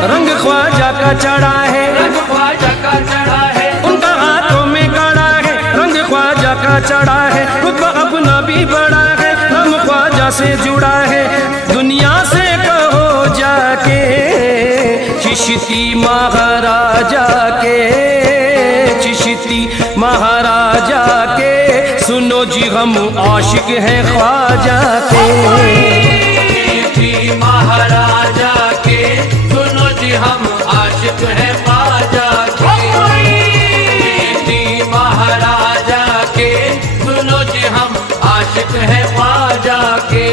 रंग ख्वाजा का चढ़ा है, उनका हाथों में कड़ा है, रंग ख्वाजा का चढ़ा है, रुतबा अपना भी बड़ा है, हम ख्वाजा से जुड़ा है, दुनिया से कहो जाके चिश्ती महाराजा के, चिश्ती महाराजा के, सुनो जी हम आशिक हैं ख्वाजा के, महाराजा के, सुनो जी हम आशिक हैं ख्वाजा के, महाराजा के, सुनो जी हम आशिक हैं ख्वाजा के।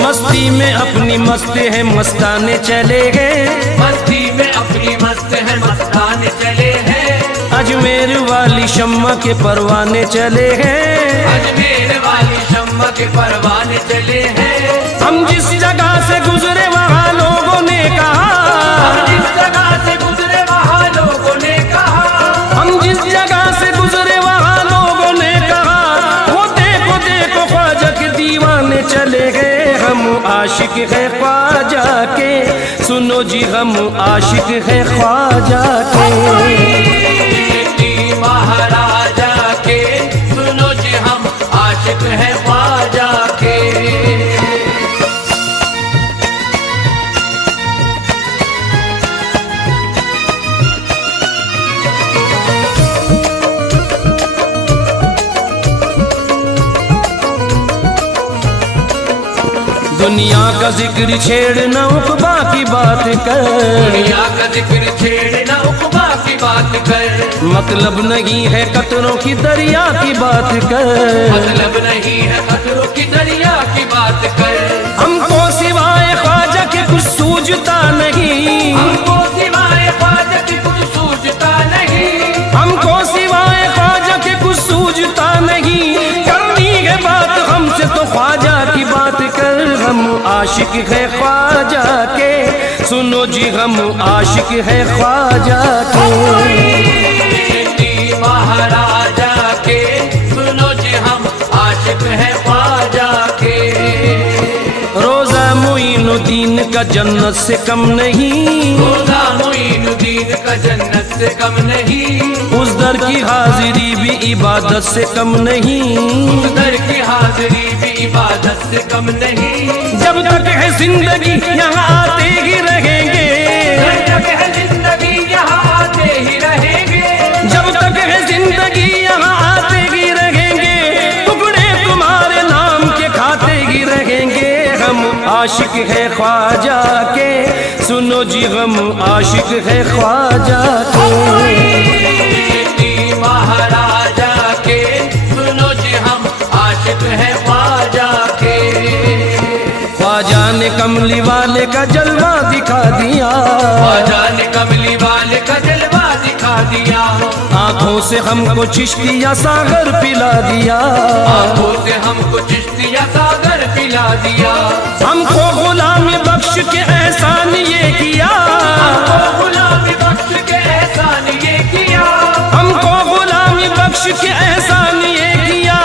मस्ती में अपनी मस्त है मस्ताने चले गए, मस्ती में अपनी मस्त है मस्ताने चले हैं, अजमेर वाली शम्मा के परवाने चले हैं, अजमेर वाली शम्मा के परवाने चले हैं, हम जिस जगह से गुजरे वहाँ लोगों ने कहा, हम जिस जगह से गुजरे वहाँ लोगों ने कहा, हम जिस जगह से गुजरे वहाँ लोगों ने कहा, वो देखो देखो ख्वाजा के दीवाने चले गए, हम आशिक है ख्वाजा के, सुनो जी हम आशिक है ख्वाजा के, महाराजा के, सुनो जी हम आशिक हैं ख्वाजा के। दुनिया का जिक्र छेड़ना उक़बा की बात कर, दुनिया का जिक्र छेड़ना उक़बा की बात कर, मतलब नहीं है कतरों की दरिया की बात कर, मतलब नहीं है कतरों की दरिया की बात कर, हमको सिवाय ख्वाजा के कुछ सूझता नहीं, हमको सिवाय ख्वाजा के कुछ सूझता नहीं, हमको सिवाय ख्वाजा के कुछ सूझता नहीं, करनी है बात हमसे तो ख्वाजा की बात कर, हम आशिक है ख्वाजा के, सुनो जी हम आशिक है ख्वाजा के, महाराजा के, सुनो जी हम आशिक हैं ख्वाजा के। रोजा मोइनुद्दीन का जन्नत से कम नहीं, रोजा मोइनुद्दीन का जन्नत से कम नहीं, उस दर की हाजिरी भी इबादत से कम नहीं, उस दर की हाजिरी भी इबादत से कम नहीं, जब तक है जिंदगी यहाँ आते ही रहेंगे, जब तक है जिंदगी यहाँ आते ही रहेंगे, जब तक है जिंदगी यहाँ आते ही रहेंगे, टुकड़े तुम्हारे नाम के खाते ही रहेंगे, हम आशिक है ख्वाजा के, सुनो जी हम आशिक है ख्वाजा के, महाराजा के, सुनो जी हम आशिक हैं ख्वाजा के। ख्वाजा ने कमली वाले का जलवा दिखा दिया, ख्वाजा ने कमली वाले का जलवा दिखा दिया, आंखों से हमको चिश्तिया सागर पिला दिया, आंखों से हमको चिश्तिया सागर पिला दिया, हमको गुलामी बख्श के एहसान ये किया, हमको गुलामी बख्श के एहसान ये किया, हमको गुलामी बख्श के एहसान ये किया,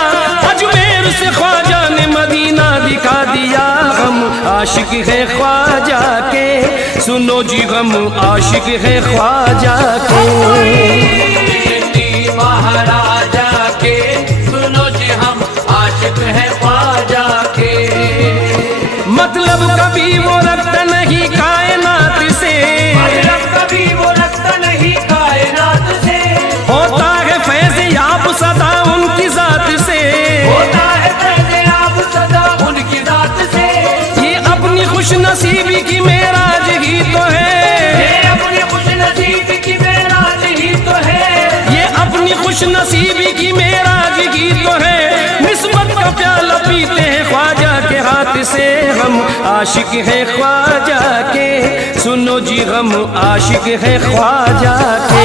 अजमेर से ख्वाजा ने मदीना दिखा दिया, हम आशिक है ख्वाजा के, सुनो जी हम आशिक है ख्वाजा के, महाराजा के, सुनो जी हम आशिक हैं ख्वाजा के। मतलब कभी वो रखता नहीं कायनात से, मतलब कभी वो रखता नहीं कायनात से, होता है फैज़ याब सदा उनकी जात से, होता है फैज़ याब सदा उनकी जात से, ये अपनी खुश नसीबी की मेराज ही तो है, ये अपनी खुश नसीबी की मेराज ही तो है, ये अपनी खुश नसीबी की मेराज ही तो है, निस्बत का प्याला पीते हैं ख्वाजा के हाथ से, हम आशिक है ख्वाजा के, सुनो जी हम आशिक है ख्वाजा के,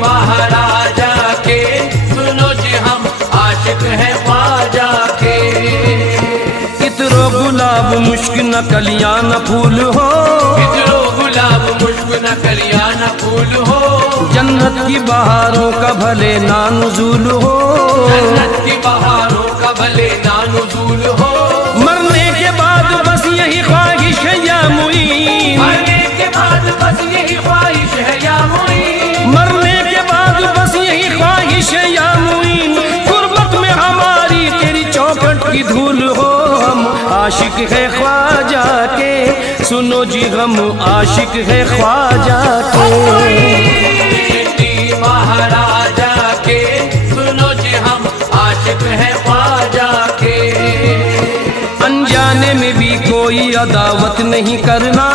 महाराजा के, सुनो जी हम आशिक हैं ख्वाजा के। गुलाब मुश्क न कलियां न फूल हो, बिजरो गुलाब मुश्क न कलियां न फूल हो, जन्नत की बहारों का भले ना नुज़ूल हो, जन्नत की बहारों का भले ना नुज़ूल हो। मरने के बाद बस यही ख्वाहिश है या मुईन, मरने के बाद बस यही ख्वाहिश है या मुईन, मरने के बाद बस यही ख्वाहिश है या मुईन, गुर्बत में हमारी तेरी चौखट की धूल हो। हम आशिक है ख्वाजा के, सुनो जी हम आशिक है ख्वाजा के। महाराजा के सुनो जी हम आशिक हैं ख्वाजा के। अनजाने में भी कोई अदावत नहीं करना,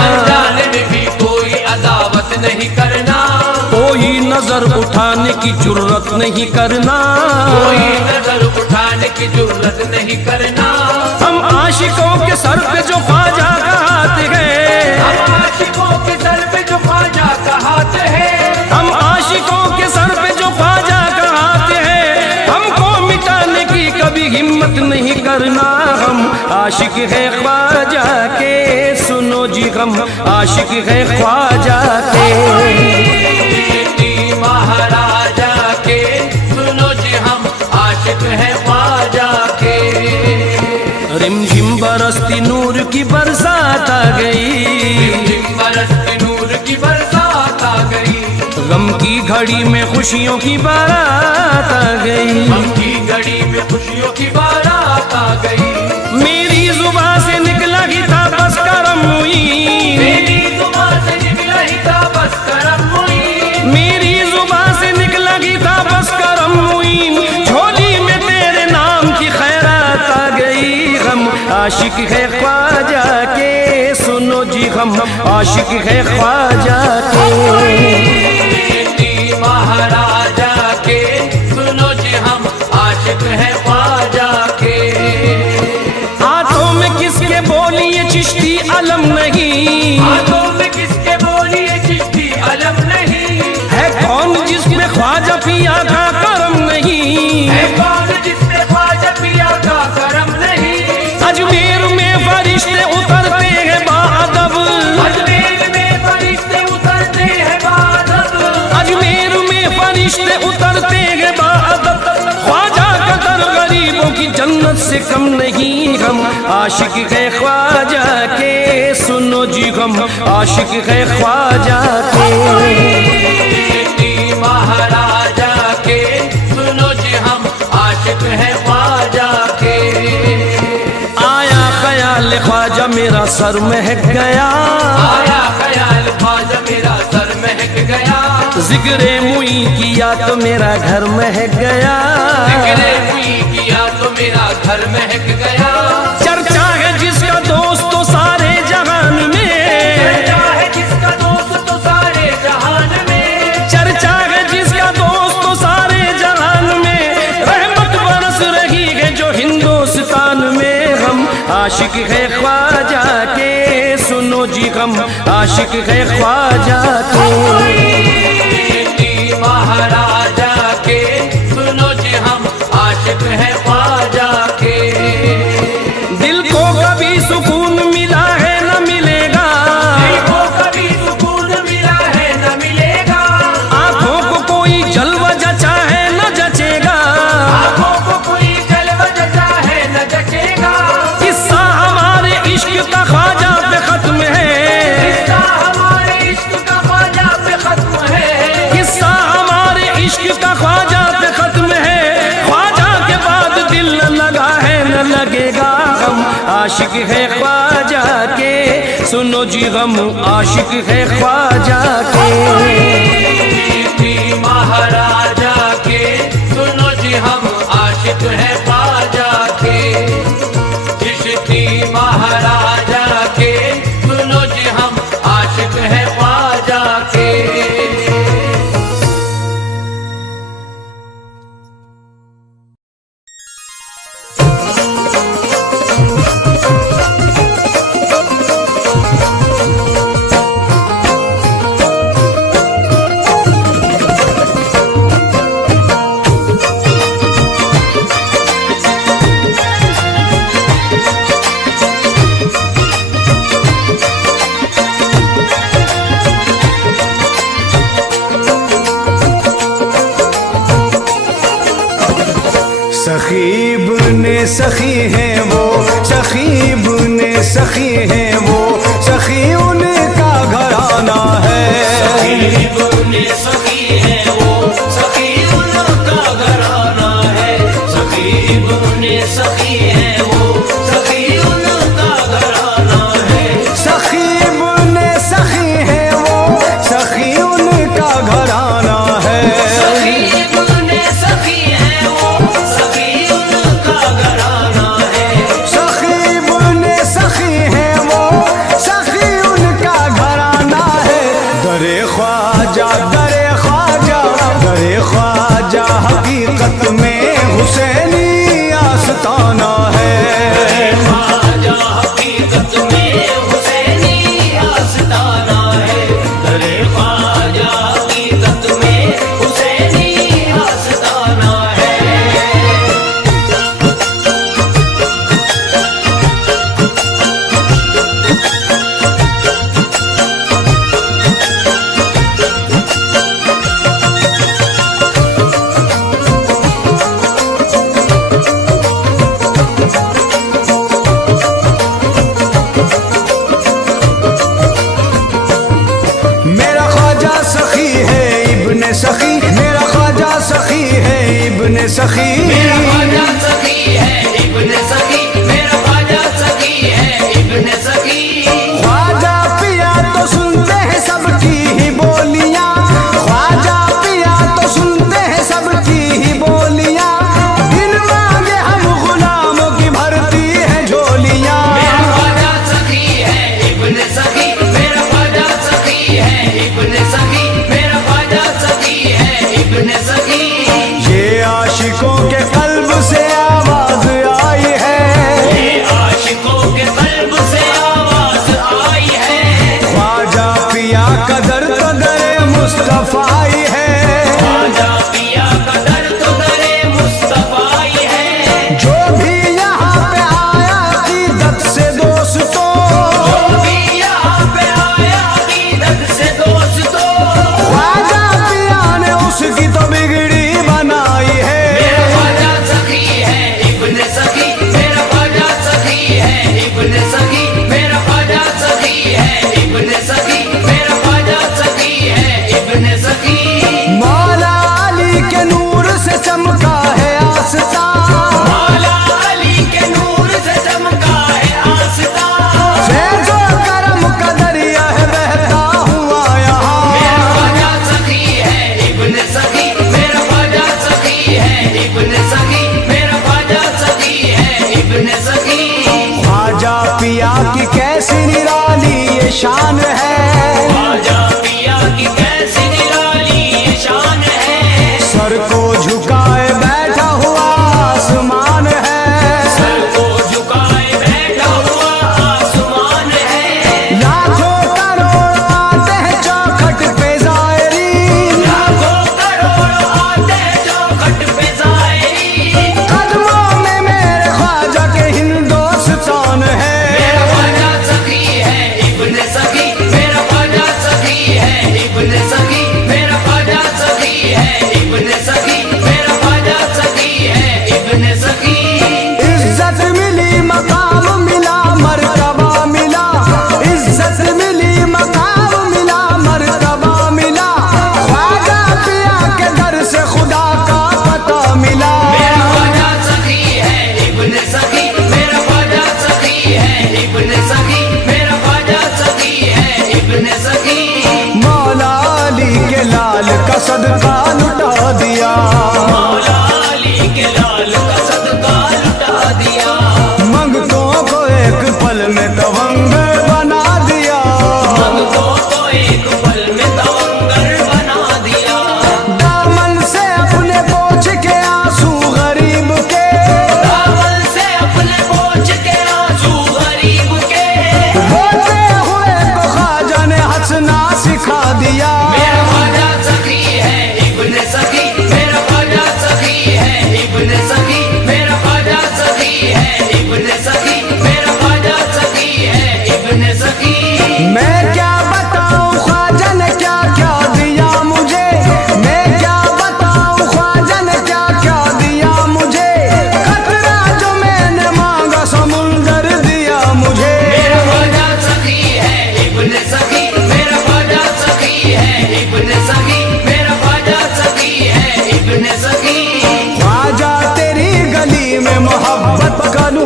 अनजाने में भी कोई अदावत नहीं करना, कोई नजर उठाने की जुर्रत नहीं करना, कोई नजर उठाने की जुर्रत नहीं करना। हम आशिकों के सर पे जो ख्वाजा का हाथ है, हम आशिकों के सर पे जो ख्वाजा का हाथ है, हम आशिकों के सर पे जो ख्वाजा का हाथ है, हमको मिटाने की कभी हिम्मत नहीं करना। हम आशिक है ख्वाजा के, सुनो जी हम आशिक है ख्वाजा के। महाराजा के सुनो जी हम आशिक हैं ख्वाजा के। रिमझिम बरसती नूर की बरसात आ गई, रिमझिम बरसती नूर की बरसात आ गई, गम की घड़ी में खुशियों की बारात आ गई, गम की घड़ी में खुशियों की बारात आ गई। मेरी जुबान से निकला ही था बस करम मुईन, मेरी जुबान से निकला ही था बस करम मुईन, मेरी जुबान से निकला ही था बस करम मुईन, झोली में तेरे नाम की खैरात आ गई। हम आशिक है ख्वाजा के, सुनो जी हम आशिक है ख्वाजा के। महाराजा के सुनो जी हम आशिक हैं ख्वाजा के। हाथों में किसके बोली ये चिश्ती अलम नहीं, हाथों में किसके बोली ये चिश्ती अलम नहीं, है कौन जिसमें ख्वाजा पिया का करम नहीं, है कौन जिसमें ख्वाजा पिया का करम नहीं। अजमेर में फरिश्ते उतरते हैं बाअदब, अजमेर में फरिश्ते उतरते हैं बाअदब, अजमेर में फरिश्ते उतरते हैं बाअदब, ख्वाजा का दर गरीबों की जन्नत से कम नहीं। हम आशिक है ख्वाजा के, सुनो जी हम आशिक है ख्वाजा के। महाराजा के सुनो जी हम आशिक हैं ख्वाजा के। आया ख्याल ख्वाजा मेरा सर महक गया, आया ख्याल ख्वाजा मेरा सर महक गया, जिक्रे मुई किया तो मेरा घर महक गया, जिक्रे हुई किया तो मेरा घर महक गया। चर्चा है जिसका दोस्त तो सारे जहान में, चर्चा है जिसका दोस्त तो सारे जहान में, चर्चा है जिसका दोस्त तो सारे जहान में, रहमत बरस रही है जो हिंदुस्तान में। हम आशिक है ख्वाजा के, सुनो जी हम आशिक है ख्वाजा के। महाराजा के सुनो जी हम आशिक हैं ख्वाजा के। दिल को कभी सुकून मिला है न मिलेगा, दिल को कभी सुकून मिला है न मिलेगा, आंखों को कोई जलवा जचा है न जचेगा, आंखों को कोई जलवा जचा है न जचेगा। किस्सा हमारे इश्क का ख्वाजा पे खत्म है, किस्सा हमारे इश्क का ख्वाजा पे खत्म है, किस्सा हमारे इश्क का ख्वाजा पे खत्म है, ख्वाजा के बाद दिल न लगा है न लगेगा। हम आशिक है ख्वाजा के, सुनो जी हम आशिक है ख्वाजा के। महाराजा के सुनो जी हम आशिक हैं ख्वाजा के। चिश्ती महाराजा के सुनो जी हम आशिक हैं ख्वाजा के। सखी हैं वो, सखी इब्ने सखी हैं वो, सखी उनका घराना है। सखी इब्ने सखी है वो, सखी उनका घराना है। सखी इब्ने सखी है वो, सखी उनका घराना है। सखी इब्ने सखी हैं वो, सखी उनका घराना है। सखी इब्ने सखी है वो, सखी उनका घराना है। सखी इब्ने सखी हैं वो, सखी उनका घराना है। दरे ख्वाजा दरे ख्वाजा दरे ख्वाजा हकीकत में हुसैनी आस्ताना है।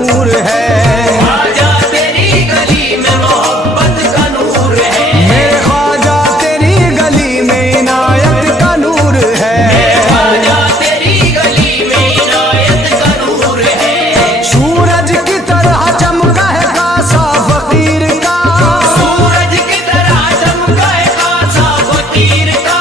नूर है। ख्वाजा तेरी गली में मोहब्बत का नूर है। मेरे ख्वाजा तेरी गली में इनायत का नूर है। ख्वाजा तेरी गली में इनायत का नूर है। सूरज की तरह चमका है कासा फकीर का। सूरज की तरह चमका है कासा फकीर का।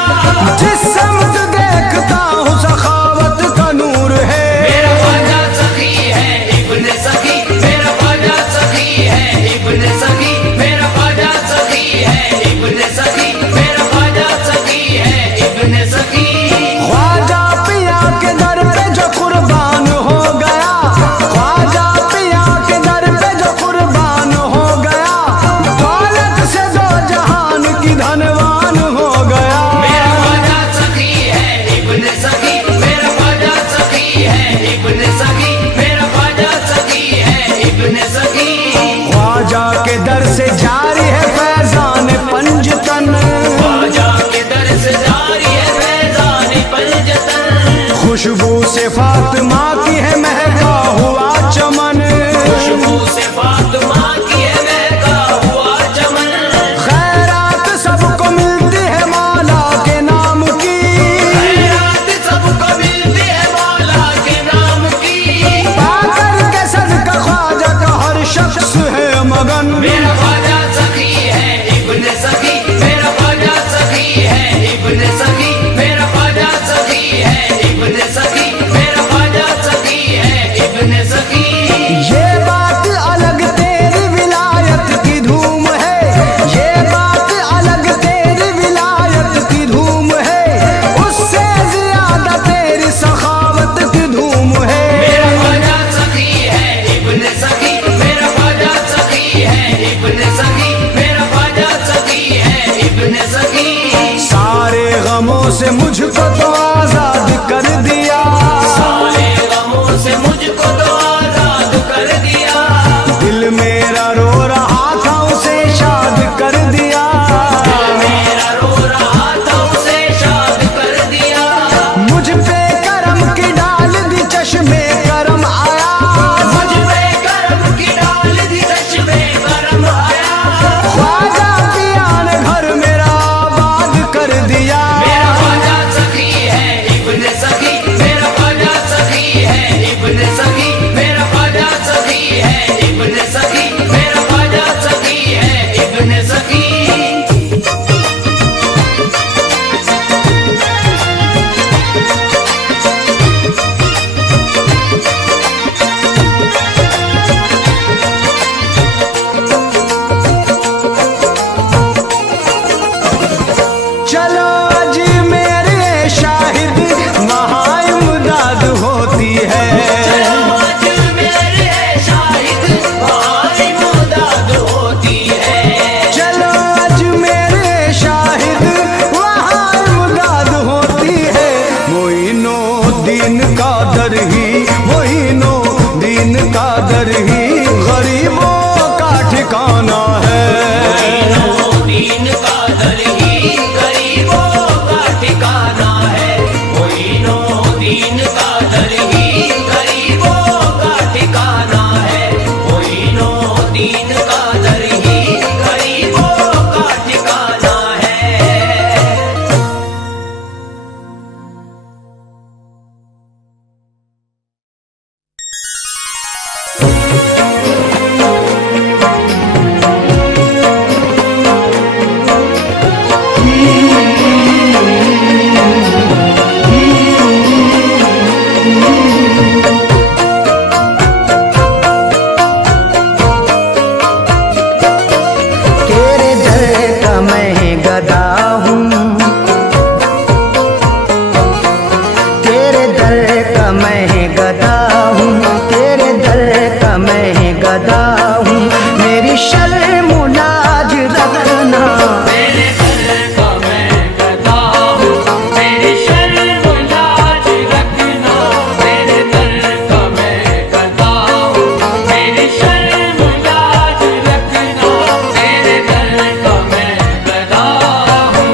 जिस समत देखता हूँ सखावत का नूर है। मेरा ख्वाजा सखी है इब्न सखी। मेरा ख्वाजा सखी है इब्न सखी। मेरा ख्वाजा सखी है इब्न सखी। मेरा ख्वाजा सखी है इब्न सखी। ख्वाजा पिया के दर पे जो कुर्बान हो गया। ख्वाजा पिया के दर पे जो कुर्बान हो गया। दौलत से दो जहान की धनवान हो गया। मेरा ख्वाजा सखी है इब्न सखी। मेरा ख्वाजा सखी है इब्न सखी। मेरा ख्वाजा सखी है इब्न सखी। ख्वाजा के दर से जारी है फैजान पंजतन। ख्वाजा के दर से जारी है फैजान पंजतन। खुशबू से फातिमा की है महका हुआ चमन। खुशबू से फातिमा की है महका हुआ चमन। खैरात सबको मिलती है मौला के नाम की। खैरात सबको मिलती है मौला के नाम की। पाकर के सदका ख्वाजा का हर शख्स है मगन। मेरा ख्वाजा सखी है इब्न सखी। मेरा ख्वाजा सखी है इब्न सखी। मेरा ख्वाजा सखी है इब्न सखी। मेरा ख्वाजा सखी है इब्न सखी। ये बात अलग तेरी विलायत की धूम है। ये बात अलग तेरी विलायत की धूम है। उससे ज्यादा तेरी सखावत की धूम है। मेरा ख्वाजा सखी है इब्न सखी। मेरा ख्वाजा सखी है इब्न सखी। मेरा ख्वाजा सखी है इब्न सखी। सारे गमों से मुझको तो आजाद कर दिया। सारे गमों से मुझको तो आजाद कर दिया। दिल मेरा रो रहा था उसे शाद कर दिया। मेरा रो रहा था उसे शाद कर दिया। मुझ पे करम की डाल दी चश्मे करम आया। मुझ पे करम की डाल दी चश्मे करम आया। ख्वाजा पिया ने घर मेरा आबाद कर दिया। मेरा ख्वाजा सखी है इब्न सखी। मेरा ख्वाजा सखी है इब्न सखी। मेरा ख्वाजा सखी है इब्न सखी। मेरा ख्वाजा सखी है इब्न सखी। चलो आज मेरे शाहिद वहाँ इमदाद होती है। आज मेरे शाहिद वहाँ इमदाद होती है। चलो आज मेरे शाहिद वहाँ इमदाद होती है। मोइनो दीन का दर ही मोइनो दीन का दर ही गरीबों का ठिकाना है। दीन का दर ही गरीबों का ठिकाना है। मोइनो दीन का दर ही गरीबों का ठिकाना है। मोइनो दीन का दर ही गरीबों का ठिकाना है। तेरे दर का मैं गदा हूँ। तेरे दर का मैं गदा हूँ। तेरे दर का मैं गदा हूँ। मेरी शर्म लाज रखना। मेरे दर का मैं गदा हूँ। मेरी शर्म लाज रखना। मेरे दर का मैं गदा हूँ। मेरी शर्म लाज रखना। मेरे दर का मैं गदा हूँ।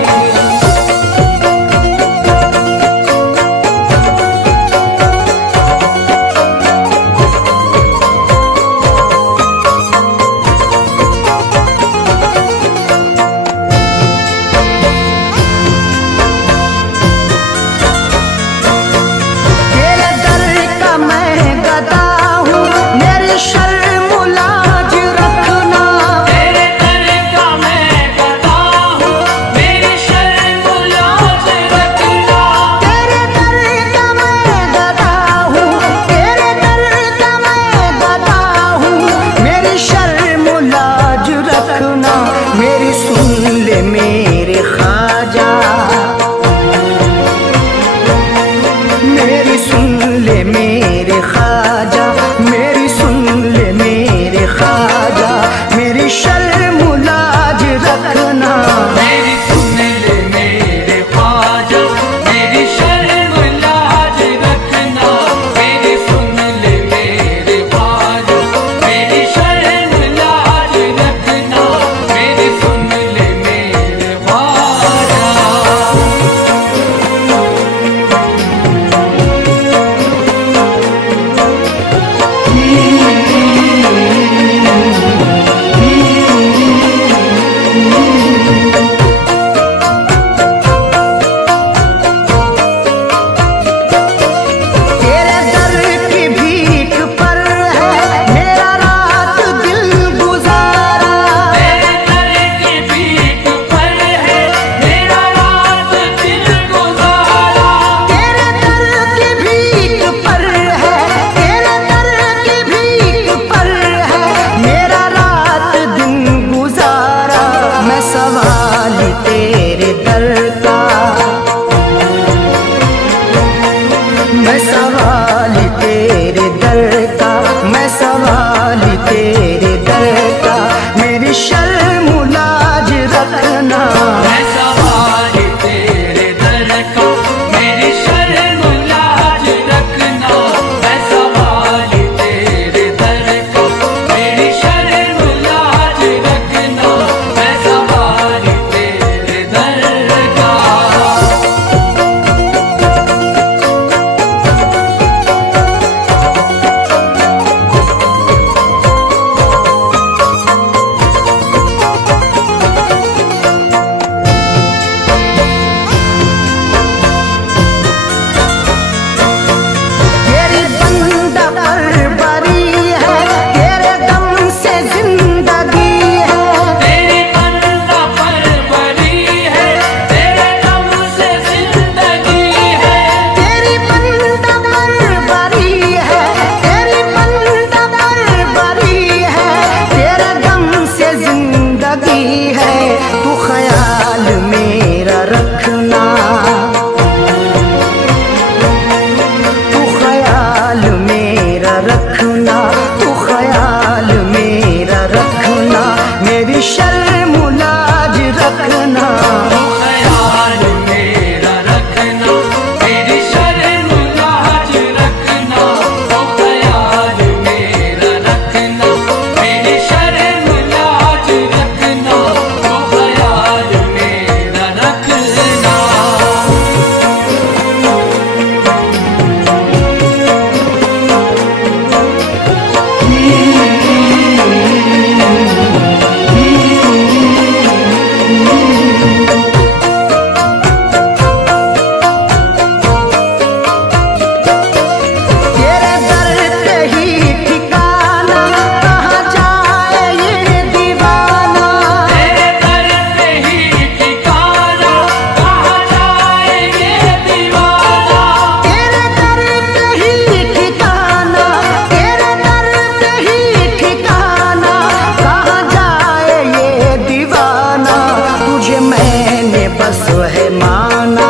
ठिकाना, कहाँ जाए ये दीवाना, तुझे मैंने बस है माना,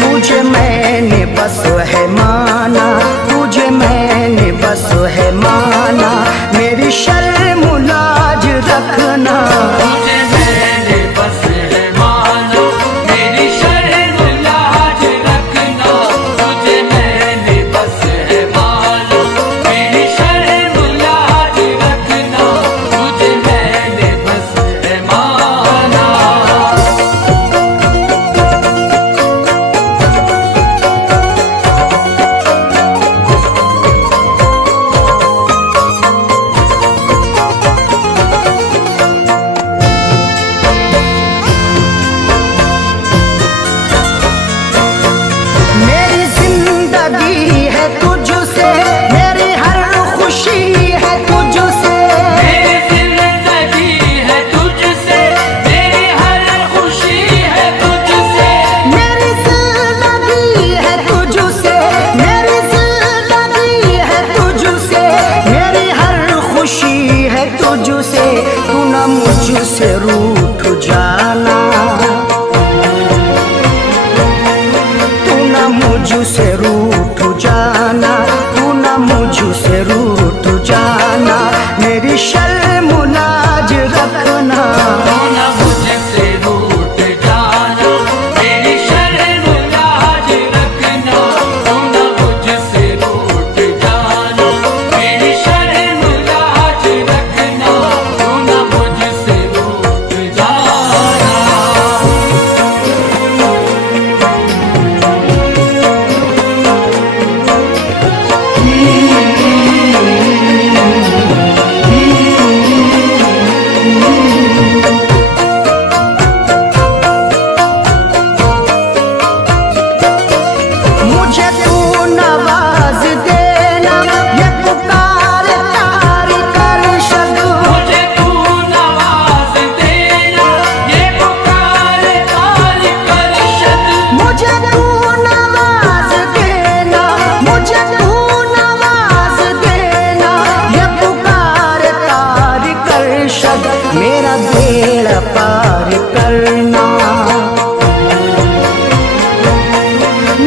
तुझे मैंने बस है माना, तुझे मैंने बस है माना, मेरी शर्म लाज रखना, तुझे मैंने बस है माना, मेरी शर्म लाज रखना, तुझे मैंने बस है माना, मेरी शर्म लाज रखना, तुझे मैंने बस है माना। मेरी जिंदगी है तुझसे, मेरी हर खुशी है तुझसे, मेरी जिंदगी है तुझसे, मेरी हर खुशी है तुझसे, मेरी जिंदगी है तुझसे, मेरी जिंदगी है तुझसे, मेरी हर खुशी है तुझसे, तू न मुझसे रूठ जाना, तू न मुझसे रूठ जाना, तू न मुझसे रूठ जाना, मेरी शर्म लाज रखना, तू न मुझसे रूठ जाना, मेरी शर्म लाज रखना, तू न मुझसे रूठ जाना, मेरी शर्म लाज रखना, तू न मुझसे रूठ जाना। मुझे तू नवाज देना, ये पुकार तारी कर शद, मुझे तू नवाज देना, ये पुकार ताल करशद, मुझे तू नवाज देना, मुझे तू नवाज देना, ये पुकार तारी कर शद, मेरा बेड़ा पार करना,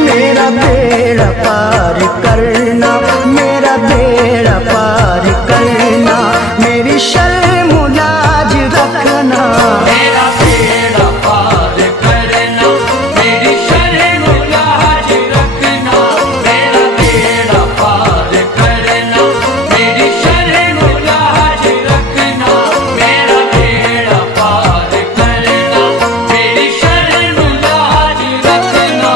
मेरा बेड़ा पार करना, मेरा बेड़ा पार करना, मेरी शर्म लाज रखना, मेरा बेड़ा पार करना, मेरी शर्म लाज रखना, मेरा बेड़ा पार करना, मेरी शर्म लाज रखना, मेरा बेड़ा पार करना, मेरी शर्म लाज रखना।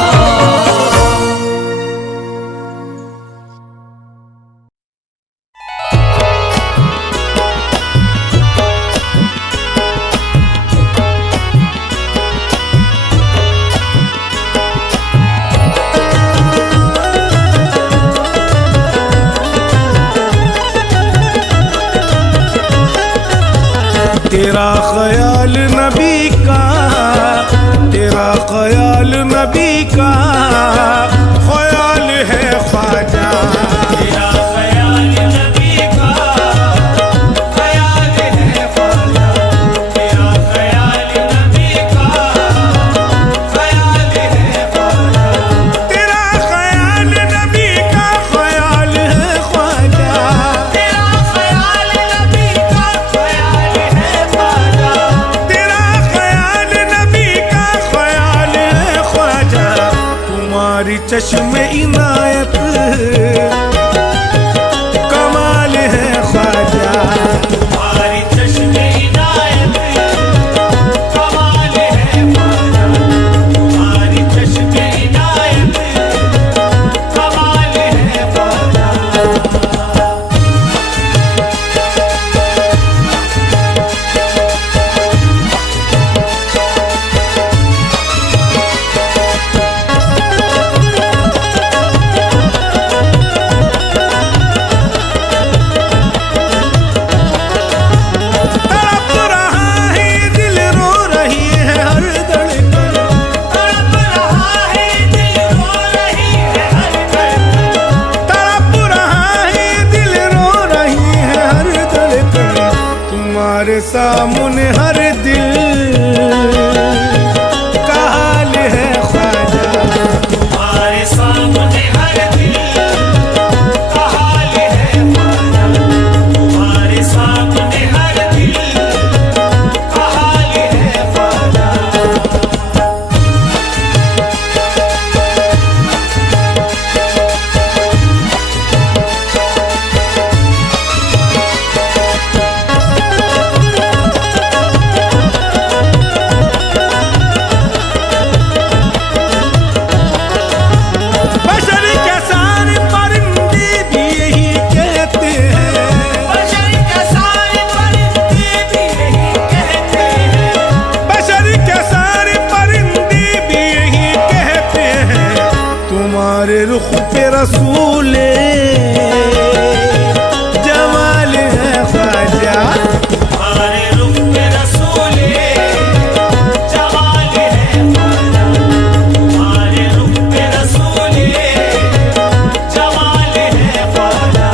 तेरा ख्याल नबी का, तेरा ख्याल नबी का ख्याल है ख्वाजा, तेरा ख्याल नबी का ख्याल है ख्वाजा, तेरा ख्याल नबी का ख्याल है ख्वाजा, तेरा ख्याल नबी का ख्याल है ख्वाजा, तेरा ख्याल नबी का ख्याल है ख्वाजा, तेरा ख्याल नबी का ख्याल है ख्वाजा, तुम्हारी चश्मे इनायत कमाल है ख्वाजा, तुम्हारी चश्मे इनायत कमाल है ख्वाजा, तुम्हारी चश्मे इनायत कमाल है ख्वाजा। सामने हर दिल का हाल है ख्वाजा। तुम्हारे सामने हर दिल का हाल है ख्वाजा। तुम्हारे सामने हर दिल का हाल है ख्वाजा। बशर के सारे परिंदे भी यही कहते हैं। बशर के सारे परिंदे भी यही कहते हैं। बशर के सारे परिंदे भी यही कहते हैं। तुम्हारे रुख पे रसूले जमाल है ख्वाजा। तुम्हारे रुख पे रसूले जमाल है ख्वाजा। तुम्हारे रुख पे रसूले जमाल है ख्वाजा।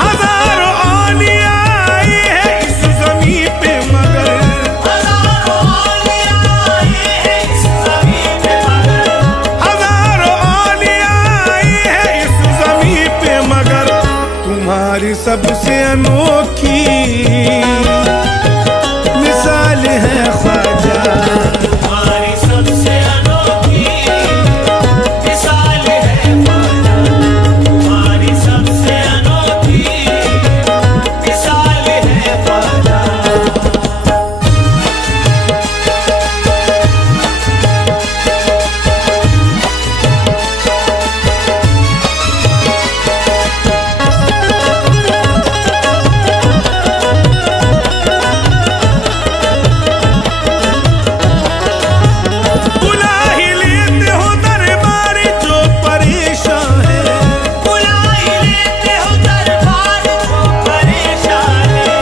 हजारों औलिया आए हैं इस ज़मीं पे मगर हजारों औलिया आए हैं इस ज़मीं पे मगर हजारों औलिया आए हैं इस ज़मीं पे मगर तुम्हारी सबसे अनोखी मिसाल है ख्वाजा। तुम्हारी सबसे अनोखी मिसाल है ख्वाजा। तुम्हारी सबसे अनोखी मिसाल है ख्वाजा। बुला ही लेते हो दरबार जो परेशान है। बुला ही लेते हो दरबार जो परेशान है।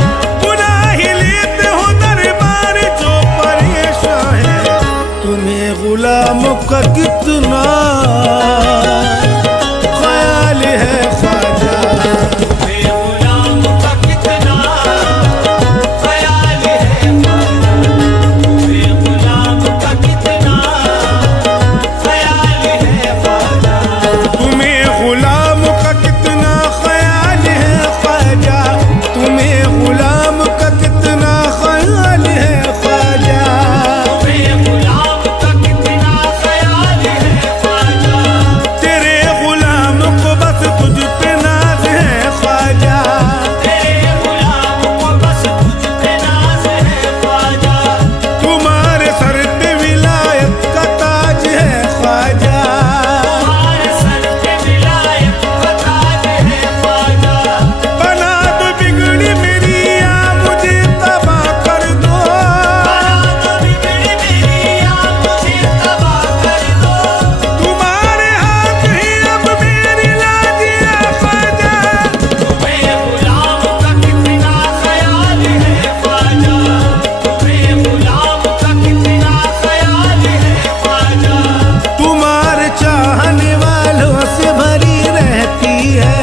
बुला ही लेते हो दरबार जो परेशान है। तुम्हें गुलामों का कितना ख्याल है ख्वाजा। बेगुलाम का कितना ख्याल है ख्वाजा। बेगुलाम का कितना ख्याल है ख्वाजा। तुम्हें गुलाम का कितना ख्याल है ख्वाजा। तुम्हें गुलाम का कितना ख्याल है ख्वाजा। बेगुलाम का कितना ख्याल है ख्वाजा। तेरे गुलाम को बस तुझ पे नाज है ख्वाजा। तेरे गुलाम को बस तुझ पे नाज है ख्वाजा। तुम्हारे सर पे विलायत का ताज है ख्वाजा। तुम्हारे सर पे विलायत का ताज है ख्वाजा। बना दो बिगड़ी मेरी या मुझे तबाह कर दो। बना दो बिगड़ी मेरी या मुझे तबाह कर दो। तुम्हारे हाथ ही अब मेरी लाज है ख्वाजा। तुम्हें गुलाम का कितना ख्याल है ख्वाजा। तुम्हें गुलाम का कितना ख्याल है ख्वाजा। तुम्हारे चाहने वालों से भरी रहती है।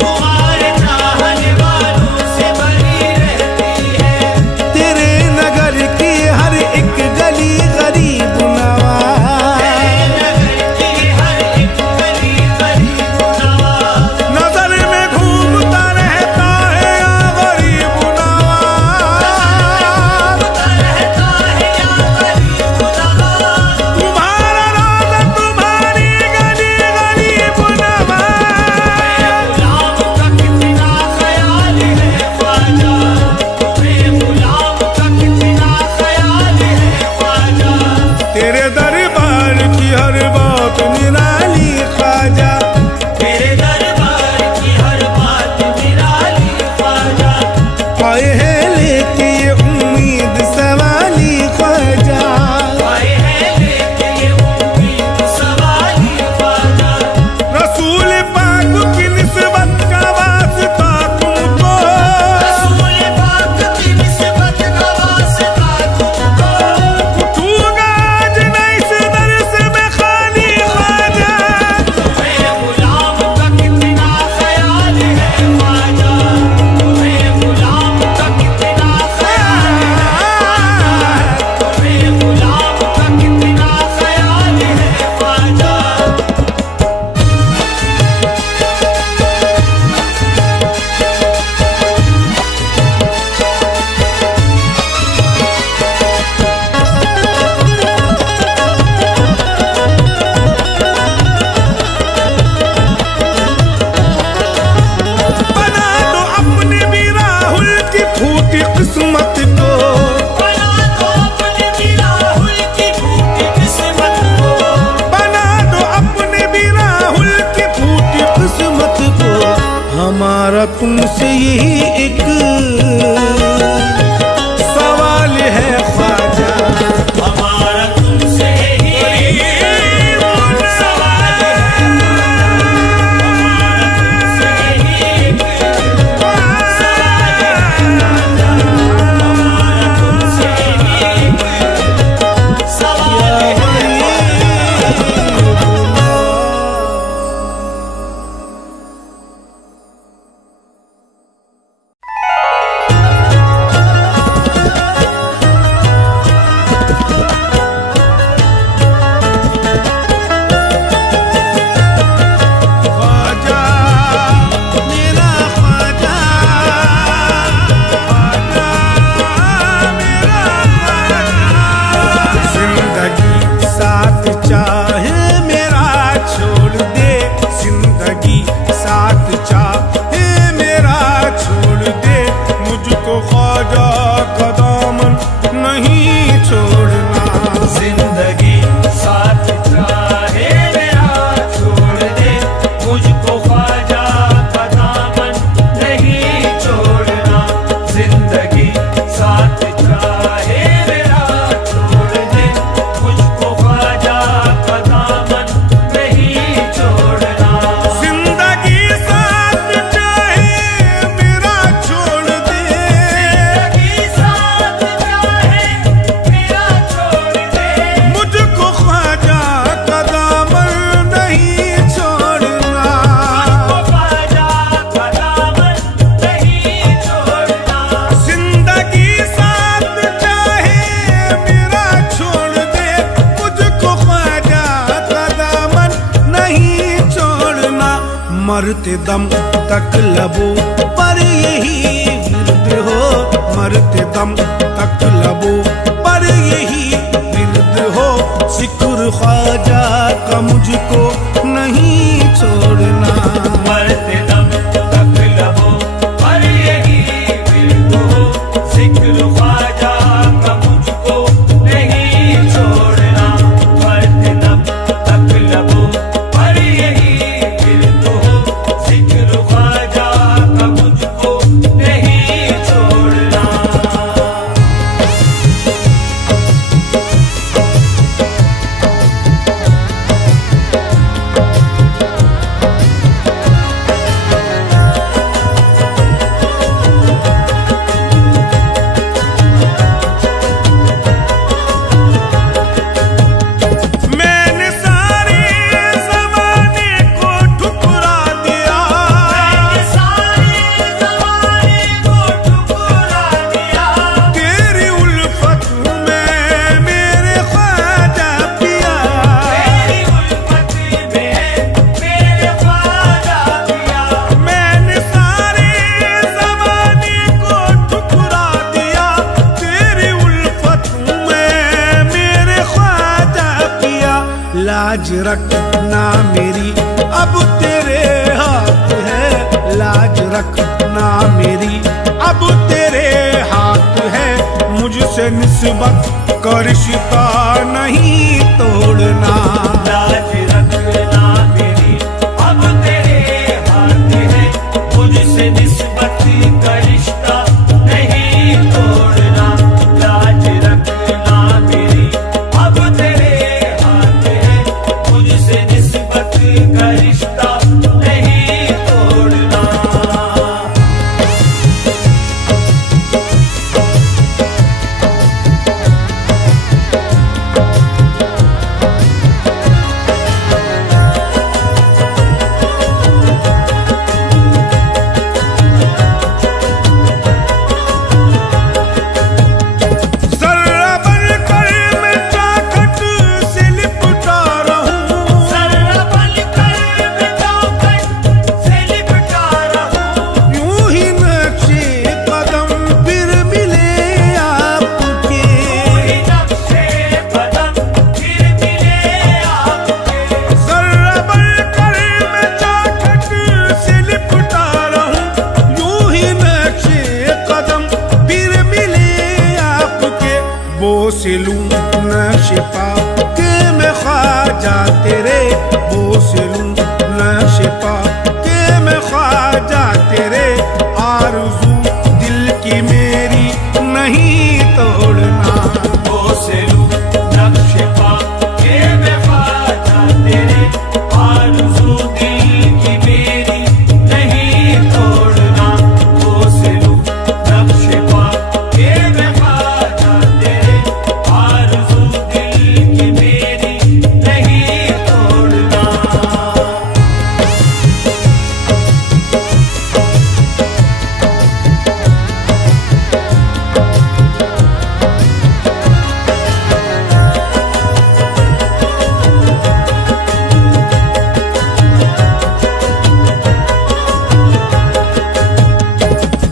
तुम्हारे चाहने वालों से भरी रहती है। तेरे नगर की हर एक गली गरीब नवाज। नगर की हर एक गली गरीब नवाज। नजर में घूमता रहता है या गरीब नवाज। रहता है या गरीब नवाज। तुम्हारा राज तुम्हारी गली मरते दम तक लबों पर यही विरद हो, मरते दम तक लबों पर यही विरद हो। जिक्र ख्वाजा का मुझको नहीं छोड़ना, मरते दम तक लबों पर यही विरद हो। जिक्र ख्वाजा का मुझको नहीं छोड़ना, मरते दम तक लबों पर यही विरद हो। जिक्र ख्वाजा का मुझको नहीं छोड़ना। मैंने सारे ज़माने को ठुकरा दिया, मैंने सारे ज़माने को ठुकरा दिया। तेरी उल्फत में मेरे ख्वाजा पिया, तेरी उल्फत में मेरे ख्वाजा पिया। मैंने सारे ज़माने को ठुकरा दिया, तेरी उल्फत में मेरे ख्वाजा पिया। लाज रखना मेरी अब तेरे हाथ है, लाज रखना मेरी अब तेरे हाथ है। मुझसे निस्बत का रिश्ता नहीं तोड़ना, लाज रखना मेरी अब तेरे हाथ है। मुझसे निस्बत का रिश्ता नहीं तोड़ना, लाज रखना मेरी अब तेरे हाथ है। मुझसे निस्बत का रिश्ता नहीं तोड़ना। जर्रा बनकर मैं चौखट से लिपटा रहूं, जर्रा बनकर मैं चौखट से लिपटा रहूं। यूं ही नक्शे कदम फिर मिले आपके, पूरी नक्शे कदम फिर मिले आपके। जर्रा बनकर मैं चौखट से लिपटा रहूं, यूं ही नक्शे कदम फिर मिले आपके। बोस लूं नक्शे पा के मैं ख्वाजा तेरे, बोस लूं नक्शे पा के मैं ख्वाजा तेरे। आरज़ू दिल की मेरी नहीं तोड़ना, बोसेलू नक्शे पा के मैं ख्वाजा तेरे। आरज़ू दिल की मेरी नहीं तोड़ना, बोसेलू नक्शे पा के मैं ख्वाजा तेरे। आरज़ू दिल की मेरी नहीं तोड़ना।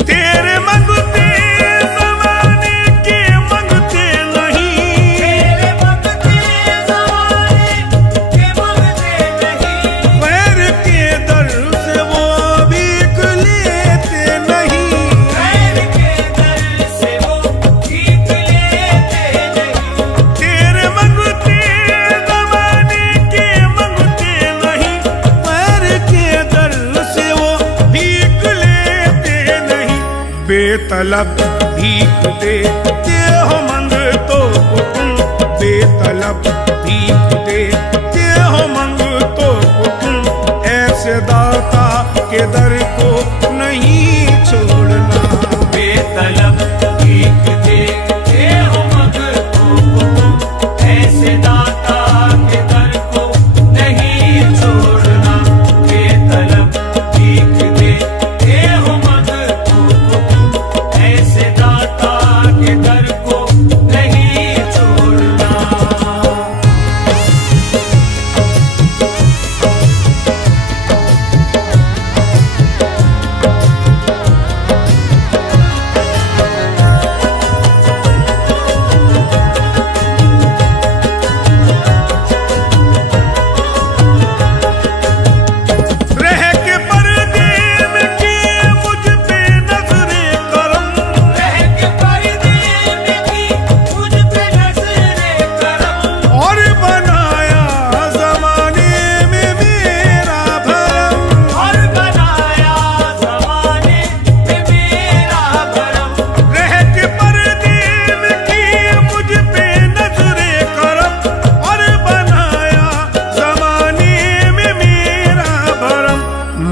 तेरे मंगते ज़माने के मंगते नहीं, तेरे मंगते ज़माने के मंगते नहीं। गैर के दर से वो भीख लेते नहीं। खैर के दर से वो भीख लेते नहीं। तेरे मंगते ज़माने के मंगते नहीं, गैर के दर से वो भीख लेते नहीं। बेतलब भीख देते हो मंगतों को तुम, बेतलब भीख देते हो मंगतों को तुम। ऐसे दाता के दर को नहीं छोड़ना, बेतलब भीख देते हो मंगतों को तुम। ऐसे दाता के दर को नहीं छोड़ना, बेतलब भीख देते हो मंगतों को तुम। ऐसे दाता के दर को नहीं छोड़ना।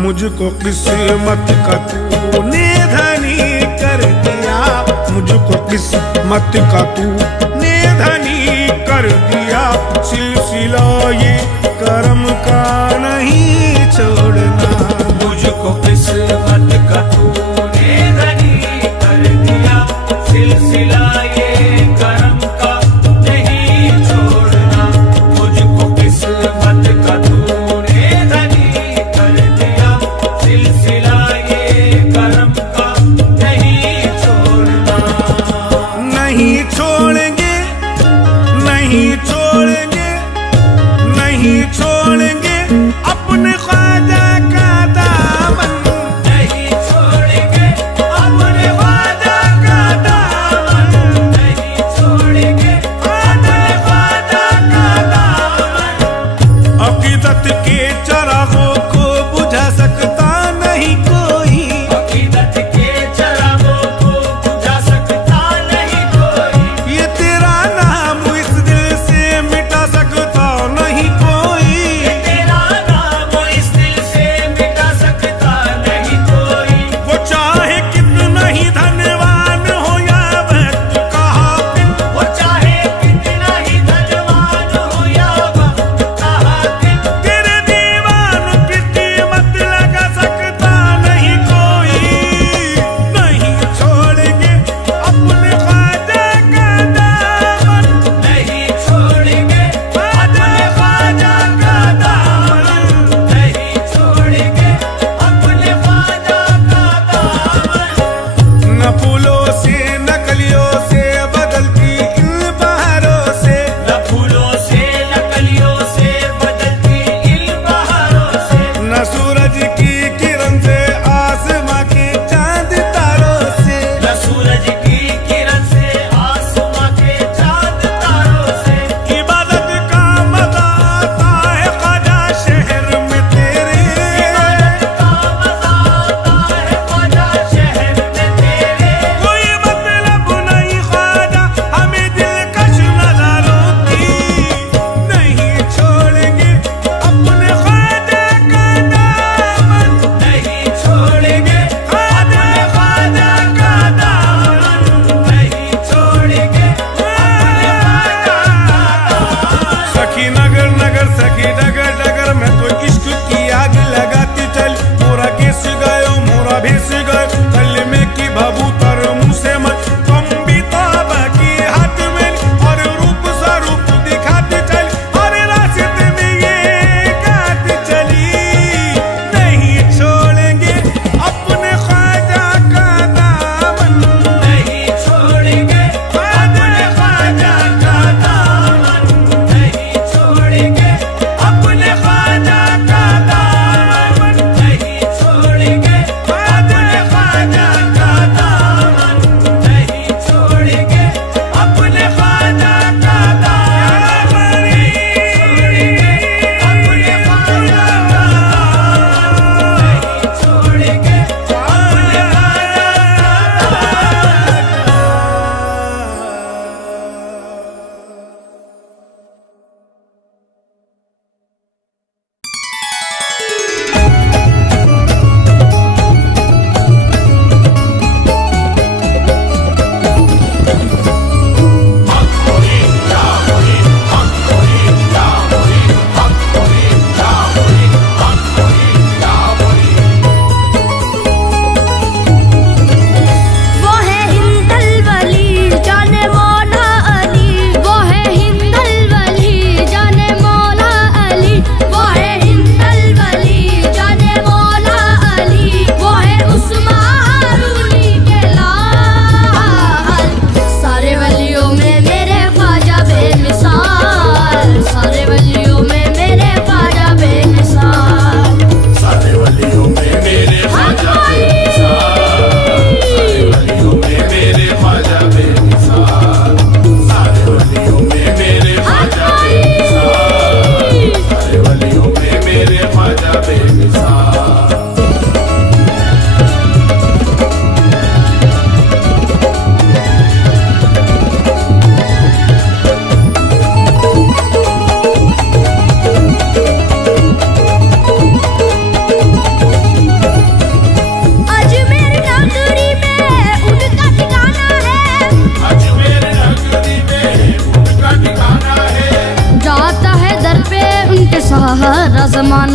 मुझको किस्मत का तूने धनी कर दिया, मुझको किस्मत का तूने धनी कर दिया। सिलसिला ये करम का नहीं छोड़ना, मुझको किस्मत का तूने धनी कर दिया, सिलसिला ये करम का नहीं छोड़ना। मुझको किस्मत का तूने धनी कर दिया, सिलसिला ये करम का नहीं छोड़ना। नहीं छोड़ेंगे, नहीं छोड़ेंगे, नहीं छोड़ेंगे अपने ख्वाजा का दामन, नहीं छोड़ेंगे अपने वादा का दामन, नहीं छोड़ेंगे अपने वादा का दामन। अकीदत के चरागों को बुझा सकता नहीं कोई, अकीदत के चरागों को बुझा सकता नहीं कोई, ये तेरा नाम इस दिल से मिटा सकता नहीं कोई। तेरा नाम इस दिल से मिटा सकता नहीं कोई। वो चाहे कितना ही धनवान हो या वक्त का हाकिम, वो चाहे कितना ही धनवान हो या वक्त का हाकिम, तेरे दीवानों की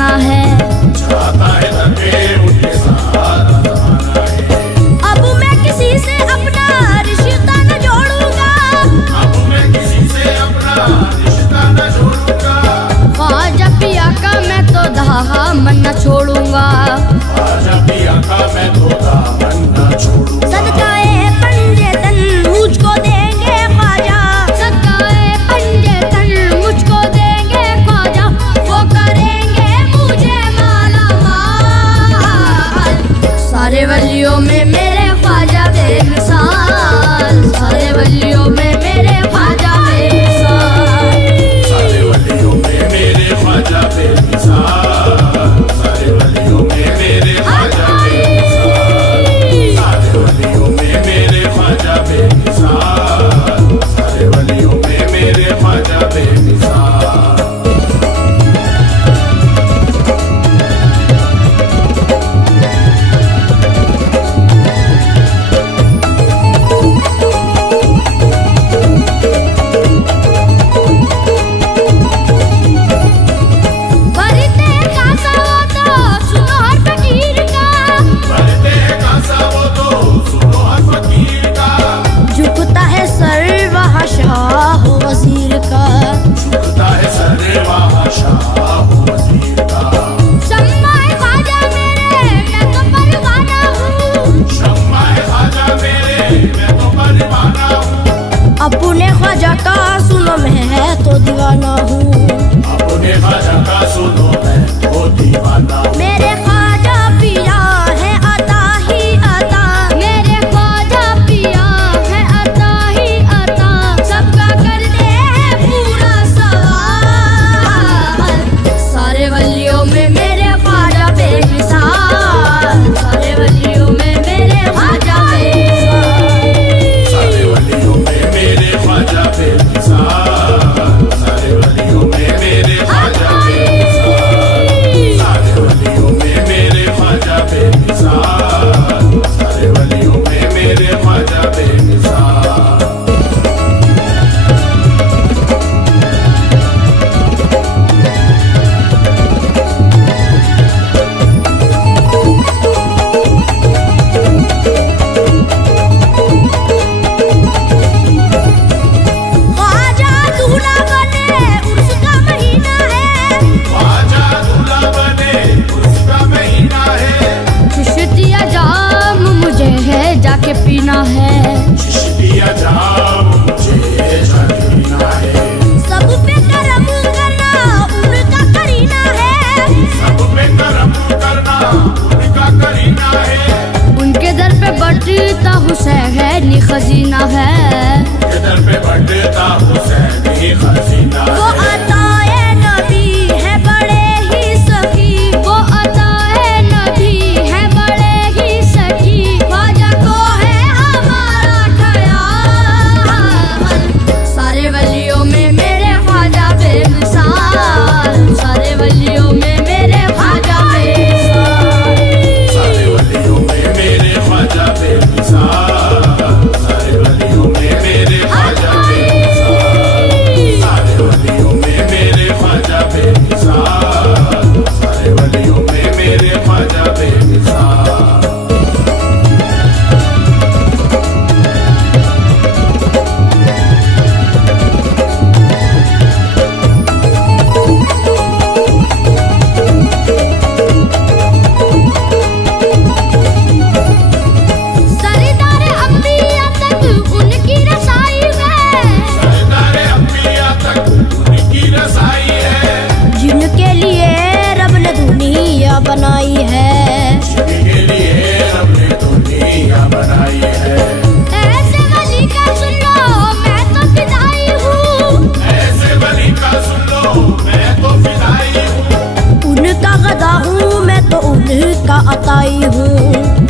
आजमाना है। चाहता है धके उनके साथ आजमाना है। अब मैं किसी से अपना रिश्ता न जोड़ूंगा, अब मैं किसी से अपना रिश्ता न जोड़ूंगा। ख्वाजा पिया का मैं तो दामन न छोड़ूंगा। ख्वाजा पिया का मैं तो दामन न छोड़ूंगा। सदकाए पंजेतन मुझको देंगे ख्वाजा, सदकाए पंजेतन मुझको देंगे ख्वाजा, वो करेंगे मुझे माला माल। सारे वलियों में मेरे ख्वाजा बेमिसाल, सारे वलियों में मेरे ख्वाजा बेमिसाल। सारे वलियों में मेरे ख्वाजा बेमिसाल, सारे वलियों में मेरे ख्वाजा बेमिसाल, सारे वलियों में मेरे ख्वाजा बेमिसाल, सारे वलियों में मेरे ख्वाजा बेमिसाल। भरते कासा वो तो सुनो हर फकीर का, भरते हैं कासा वो तो सुनो हर फकीर का। झुकता है सर वहाँ शाह वजीर का। झुकता है सर वहाँ शाह वजीर का। शम्मा-ए ख्वाजा मेरे मैं तो परवाना हूँ, शम्मा है ख्वाजा मेरे मैं तो परवाना हूँ। अपने ख्वाजा का सुनो मैं तो दीवाना हूँ। अपने ख्वाजा का सुनो मैं तो दीवाना हूँ। मेरे ख्वाजा पिया है अता ही अता, मेरे ख्वाजा पिया है अता ही अता, सबका कर दे है पूरा सवाल। सारे वलियों में मेरे ख्वाजा बेमिसाल, सारे वलियों में मेरे ख्वाजा बेमिसाल। सारे वलियों में मेरे ख्वाजा बेमिसाल, सारे वलियों में मेरे ख्वाजा बेमिसाल, सारे वलियों में मेरे ख्वाजा बेमिसाल, सारे वलियों में मेरे ख्वाजा बेमिसाल। ख्वाजा दूल्हा बने उसका महीना है, ख्वाजा दूल्हा बने उसका महीना है। चिश्तिया जाम मुझे है जाके पीना है। चिश्तिया जाम मुझे जाके पीना है। सब पे करम करना उनका करीना है, सब पे करम करना उनका करीना है। उनके दर पे बढ़ता हुसैनी खजीना है। इधर पे बढ़ता हुसैनी खजीना वो है। अताए नबी है बड़े ही सखी, वो अताए नबी है बड़े ही सखी, ख्वाजा को है हमारा ख्याल। सारे वलियों में मेरे ख्वाजा बेमिसाल, सारे वलियों में मेरे ख्वाजा बेमिसाल। सारे वलियों में मेरे ख्वाजा बेमिसाल, सारे वलियों में मेरे ख्वाजा बेमिसाल, सारे वलियों में मेरे ख्वाजा बेमिसाल, सारे वलियों में मेरे ख्वाजा बेमिसाल। सरदार अंबिया तक उनकी रसाई है, सरदारे अंबिया तक उनकी रसाई है। जिनके लिए रब ने दुनिया बनाई है। जिनके लिए रब ने दुनिया बनाई है। ऐसे वली का सुन लो मैं तो फिदाई हूँ, ऐसे वली का सुन लो मैं तो फिदाई हूँ। उनका गदा हूँ मैं तो उनका अताई हूँ।